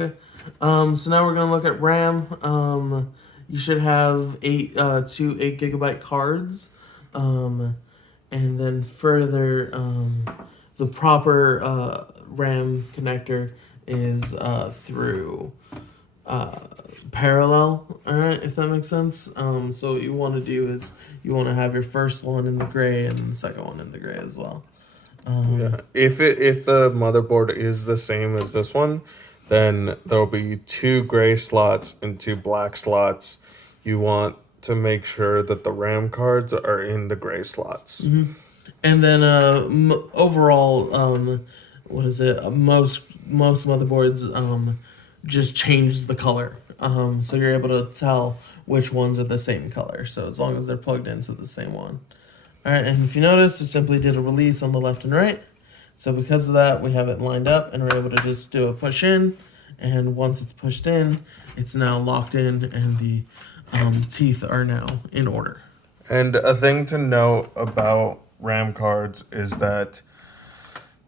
Okay. So now we're gonna look at RAM. You should have two 8 GB cards. And then further, the proper RAM connector is through parallel. All right, if that makes sense. So what you want to do is you want to have your first one in the gray and the second one in the gray as well. Yeah. If the motherboard is the same as this one, then there'll be 2 gray slots and 2 black slots. You want to make sure that the RAM cards are in the gray slots. And then overall, what is it? Most motherboards just change the color. So you're able to tell which ones are the same color. So as long as they're plugged into the same one. All right, and if you notice, we simply did a release on the left and right. So because of that, we have it lined up, and we're able to just do a push in. And once it's pushed in, it's now locked in, and the teeth are now in order. And a thing to note about RAM cards is that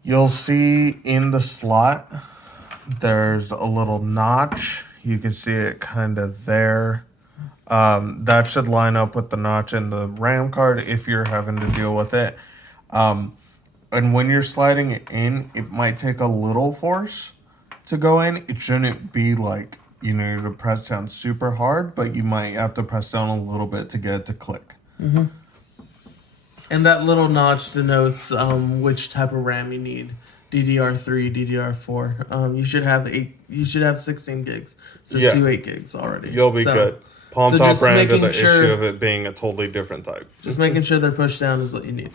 you'll see in the slot there's a little notch. You can see it kind of there. That should line up with the notch in the RAM card if you're having to deal with it. And when you're sliding it in, it might take a little force to go in. It shouldn't be like, to press down super hard, but you might have to press down a little bit to get it to click. And that little notch denotes which type of RAM you need. DDR3, DDR4. You should have 8. You should have 16 gigs. So Yeah. 2 8 gigs already. You'll be good. Palm so top just RAM to making the sure- issue of it being a totally different type. Just making sure they're pushed down is what you need.